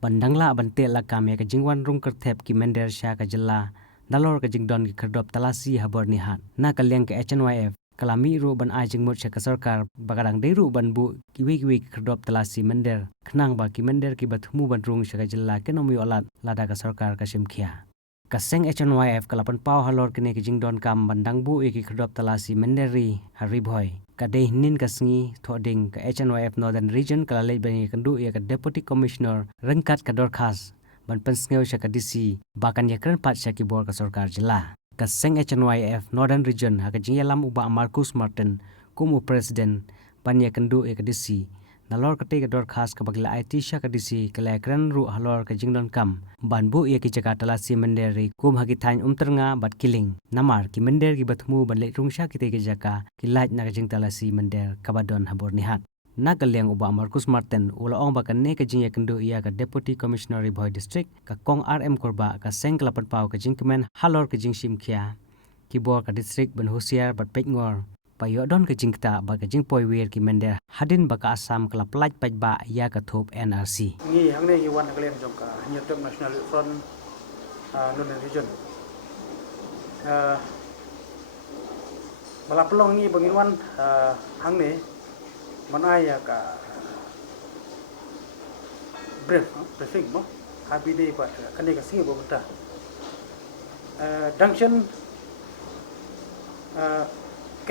bandangla bante lakam ya kajingwan rung kertep ki mender sha ka jela dalor ka jingdon ki kherdop talasi habor nihat na kalyang ke HNYF kalami ru ban ajing mut sha ka sarkar bagadang deru ban bu kiwi kherdop talasi mender khnang ba ki mender ki bathmu ban rung sha ka jela kenomi olat lada ka sarkar ka simkhia kaseng HNYF kalapan pau halor kene ki jingdon kam bandang bu ki kherdop talasi menderi haribhoy kadeh nin kasngi thoding ka HNYF Northern Region kalalai bani kandu ya ka Deputy Commissioner rengkat ka dorkhas ban pensngeu sha ka DC bakan ya kran pat sha ki bor ka sarkar jila kaseng HNYF Northern Region ha ka jingyalam uba Marcus Martin kumu president ban ya kandu ya ka DC nalor ka te ka dorkhas ka bagla IT sha ka DC kala kran ru halor ka jingdon kam ban bu ya ki jaga talasi menderi kum ha ki thain umternga bat killing namar ki mender ki bathmu ban le rung sha ki te ki jaka ki laj na ka jing talasi mender kabadon habor nihat na kalyang uba Marcus Martin ula ong ba kanne ka jing ya kandu ya ka Deputy Commissioner Boy District ka kong RM korba ka seng kalapan pau ka jing kemen halor ka jing simkhia ki bor ka district ban husiar bat pekngor payodon ke jingta ba ke jing poiwer ki mender hadin ba ka asam kala plaj paj ba ya ka thop NRC ngi hangne ki wan kalem jongka nyetok national front Northern Region bala pelong ngi bangin hangne manaya ka briefing mo habi de ba kane ka singi bo bata dangchen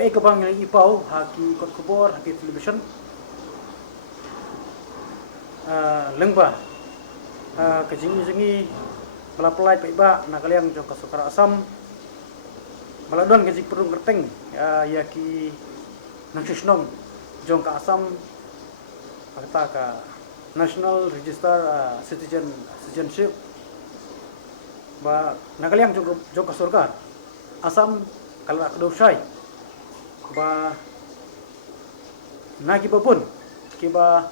kay kabang yang ipau haki kot kubor haki television lengba kajing melapelai paiba nakaliang jong kasukara asam maladon kajik perung kerteng ya ki nangsisnong jong ka asam kata ka National Register Citizenship ba nakaliang jong kasurkar asam kalau ak dosai ba nagi babun kiba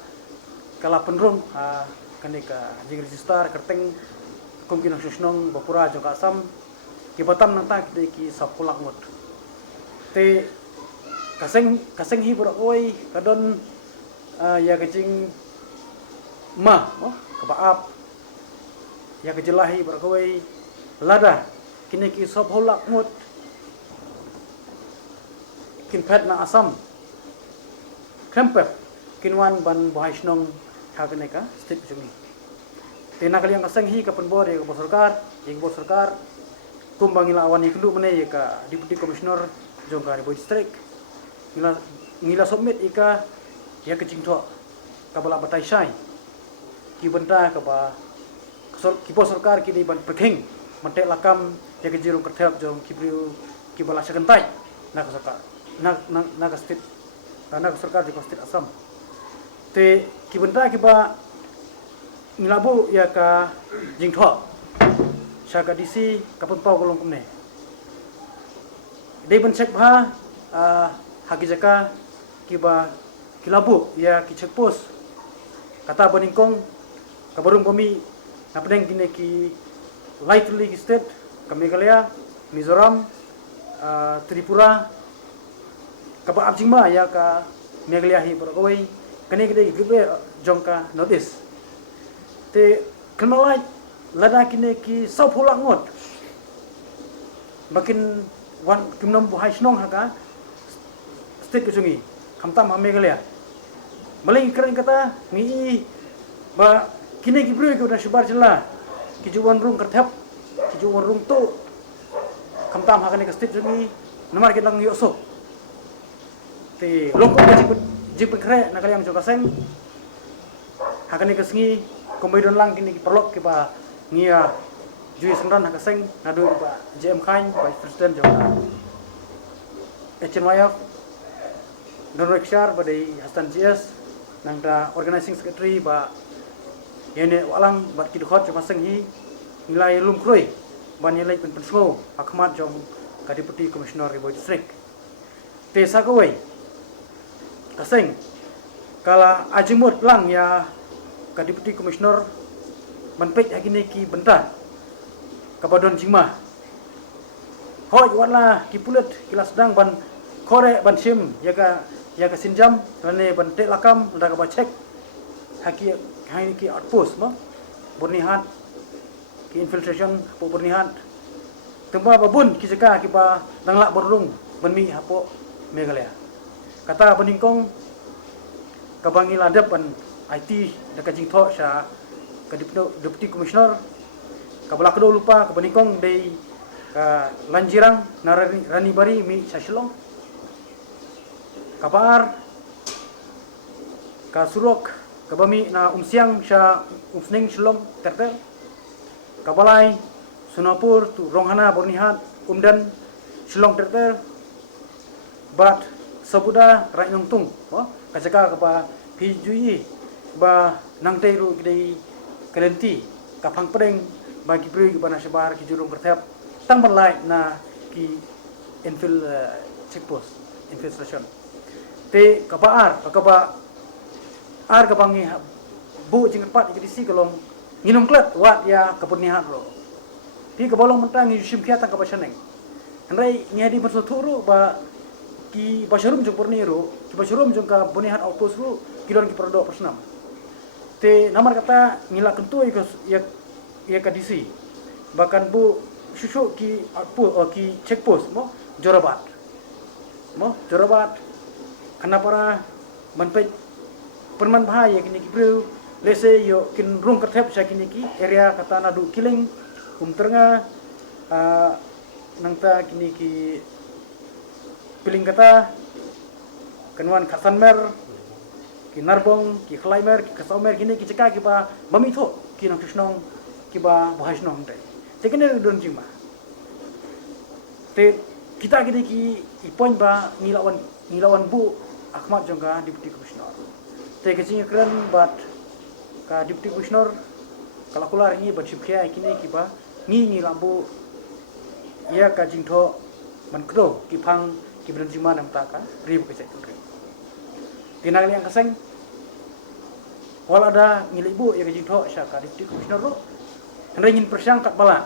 kala penrung kanika jing register kerteng kumkin susnong bapura jo kasam kibatam nanta ki sapulak mut te kaseng hi bro oi kadon ya kecing kebaap ya kejelahi bro oi lada kini ki sapulak mut kin pet na asam krempep kinwan ban bahai snong thagane ka state jungi tena kaliang kaseng hi ka penbor ya ka bos sarkar kumbangila awan iklu mene ya ka deputy commissioner jongka Boy District ngila submit ika ya ke jingtho ka bala batai sai ki benta ka ba ki bos sarkar ki di ban peking mate lakam ya ke jirung kerthep jong ki bala sagentai na ka sarkar na state na sarkar di state Assam te kibenta kiba nilabu ya ka jingtho saka DC kapun pau kolong kumne dei ban check bha haki jaka kiba kilabu ya ki check post kata baningkong kabarung kami napdeng kine ki lightly state ka Meghalaya Mizoram Tripura kaba abjingma ya ka Meghalaya hi berkoi kene kene gibe jongka notice te kemalai lada kine ki sapulak ngot makin wan kimnom buhai snong haka state kujungi kamtam Meghalaya maling keren kata ngi ba kine gibre ko na shibar jela kijuan rung kerthap kijuan rung to kamtam haka ne state jungi namar kitang yosok te longkong jip kre nakaliang jo kaseng hakane kasngi kombidon lang kini perlok ki ba ngia jui sengran hakaseng nadu ba JM Khain vice president jo HNYF Don Rekshar badai Hasan GS nangda organizing secretary ba yene walang bat ki dokhot jo kaseng hi nilai lum kroi ban nilai penso akmat jo ka deputy commissioner Boy District te sakawai kaseng kala ajimut lang ya ka deputy commissioner manpek hakine ki benta kabadon jingma hoi wala ki pulet kila sedang ban kore ban sim ya ka sinjam lane ban te lakam nda ka ba check haki ki outpost mo bernihat ki infiltration po bernihat temba babun ki jeka ki ba danglak berlung benmi hapo Meghalaya kata peningkong kabangi ladap pan IT dekat jingtho sya ka deputy commissioner ka balakdo lupa ka peningkong dei ka lanjirang narani bari mi sasilong kabar ka surok kabami na umsiang sya umsning silong terter kabalai Sunapur tu ronghana bornihat umdan silong terter bat sabuda rai nongtung kajaka kapa pijui ba nangte ru gidei kalenti kapang pedeng bagi beri bana sebar ki jurung kertap tang berlai na ki infil checkpost infiltration te kapa ar kapangi bu jingpat jadi si kalong nginum klet wat ya kapurnihat ro pi kabolong mentang yusim kia tang kapasaneng andai ngadi bersuturu ba ki basharum jong purniru ki basharum jong ka bunihat outpost ru kidon ki produk persnam te namar kata ngila kentu ya kadisi bahkan bu susu ki outpost ki checkpost mo jorabat kana para manpai perman bahaya kini ki bru lese yo kin rung kertep sa kini ki area kata nadu kiling ternga nangta kini ki piling kata kenuan Kasanmer ki Narbong ki Khlaimer ki Kasaumer kini ki ceka ki ba bamitho ki nang krishnong ki ba bahasnong dai tekene don jingma te kita kini ki ipon ba ngilawan bu Ahmad jongga deputy commissioner te kecing keren bat ka deputy commissioner kalau keluar ini bersyukur kini ki ba ngi lambu ia ka jingtho man kro ki phang ki bren jima nam ta ka rib ke sek kri tinang liang kaseng wala ada ngili bu ia ka jingtho sya ka deputy commissioner ro rengin persyang kat bala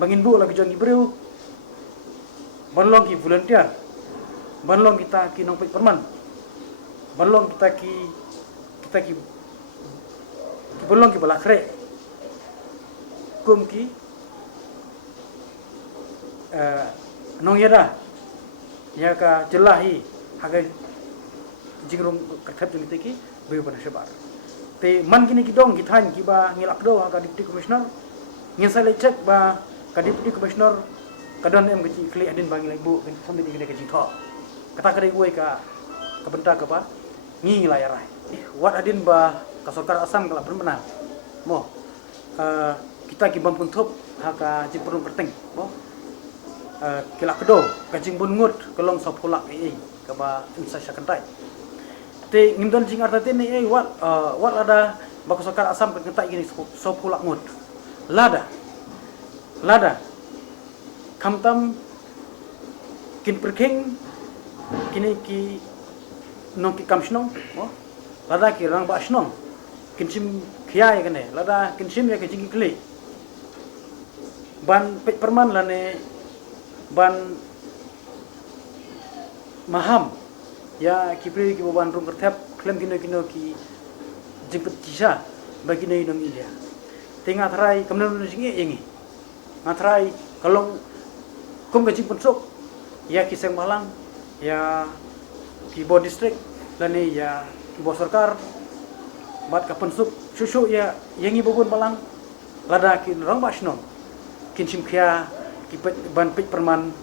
bangin bu lagi jong ibreu banlong ki volunteer banlong kita ki nong perman banlong kita ki banlong ki bala kre kum ki nong yada ya ka jelahi haga jingrung kertap jeng teki beu bana sebar te man kini kidong githan ki ba ngilak do haga deputy commissioner ngin sa lecek ba ka deputy commissioner kadon em geci kli adin bangi lebu ben sambil ngene ka jitho kata kare gue ka benta ka ba ngi layar wat adin ba ka sarkar asam kala bermenang mo kita ki bam puntup haga jipurung perteng mo kilak kedo kajing bungut kelong sopulak ke ba insa syakantai te ngindon jing arta tene wat ada bako sakar asam ke kentai gini sopulak ngut lada kamtam kin perking kini ki nong ki kamshnong lada ki rang ba shnong kinsim khia ya kene lada kinsim ya ke jing kli ban pek perman lane ban maham ya kipri ki ban rum kertap klem kino ki jemput kisah bagi nei nong India tingat rai kemudian singi ingi ngatrai kalau kum gaji pensuk ya kiseng malang ya ki bo district lani ya ki bo sarkar bat ka pensuk susu ya yangi bobon malang lada ki rang basnom kin simkhia ki ban pik perman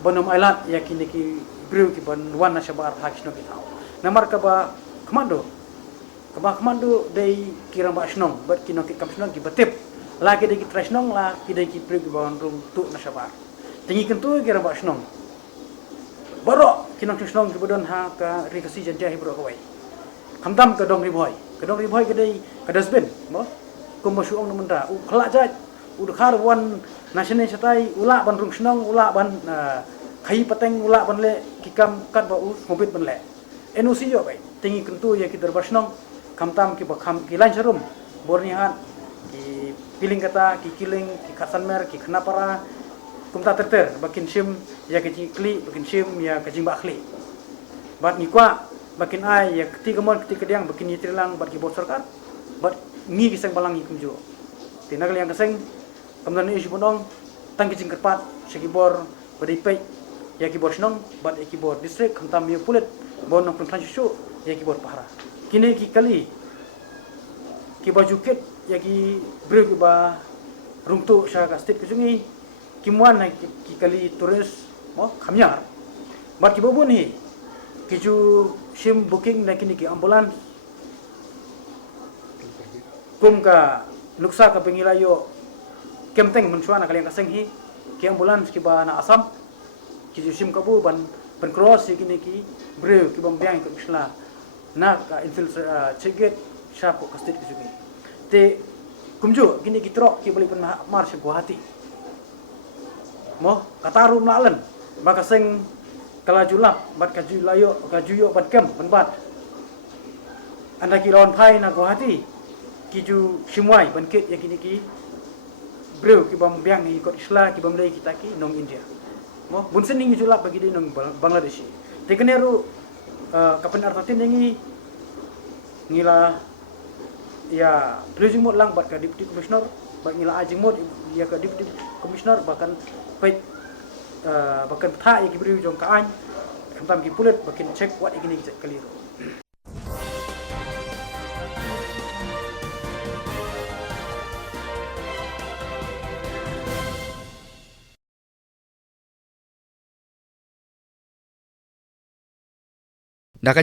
bonom ailat ya kini ki brew ki ban wan na shabar hakshno ki tau namar ka ba komando dei kirang ba shnong bat kino ki kamshnong ki batip la ki dei ki trashnong la ki dei ki brew ki ban rum tu na shabar tingi kentu kirang ba shnong baro kino trashnong ki bodon ha ka rikasi janja hi bro kawai kamdam ka dong riboy ki dei ka dasbin mo kum masuong namenda u khala jaj udkhar wan national satai ula ban rung snong ula ban khai pateng ula ban le kikam kat ba u mobit ban le NOC yo bai tingi kentu ya ki darbar snong kamtam ki bakham ki lain serum bornihan ki piling kata ki kiling ki Kasanmer ki Khnapara kumta terter bakin sim ya ki kli bakin sim ya ka jing bakhli bat ni kwa bakin ai ya keti kemon keti kediang bakin yitrilang bat ki bos sarkar but ngi kisang balang ikum jo te nagal yang kaseng kamdan isu ponong tang kijing kerpat sekibor badipei ya kibor snong but ekibor district kamtam yo pulet bon nong plan shu ya kibor pahara kini ki kali ki bajuket ya ki breu ba rungtu sha ka state kujungi kimuan na ki kali turis mo khamyar but ki bobun hi kiju sim booking na kini ki ambulans kum ka nuksa ka pengilayo kemteng mensuana kalian kaseng hi ki ambulans ki ba na asam kiju sim kabu ban cross kini ki breu ki bam biang ko isla na ka infiltrate cheget sha ko ka state kujungi te kumju kini ki trok ki bali pen mar se Guwahati mo kataru mlalan baka seng kala julap bat kajuyo bat kem bat anda ki lawan phai na Guwahati kiju simwai ban ket ya kini ki breu ki bam biang ni ko isla ki bam lei kita ki nong India mo bunsen ni julap bagi di nong Bangladesh te keneru kapan artatin ngi ngila ya pelujung mod lang bat ka deputy commissioner bat ngila ajing mod ya ka deputy commissioner bahkan pait bahkan tha ya ki breu jong ka an kamtam ki pulet bakin check wat igini kaliru Nakajing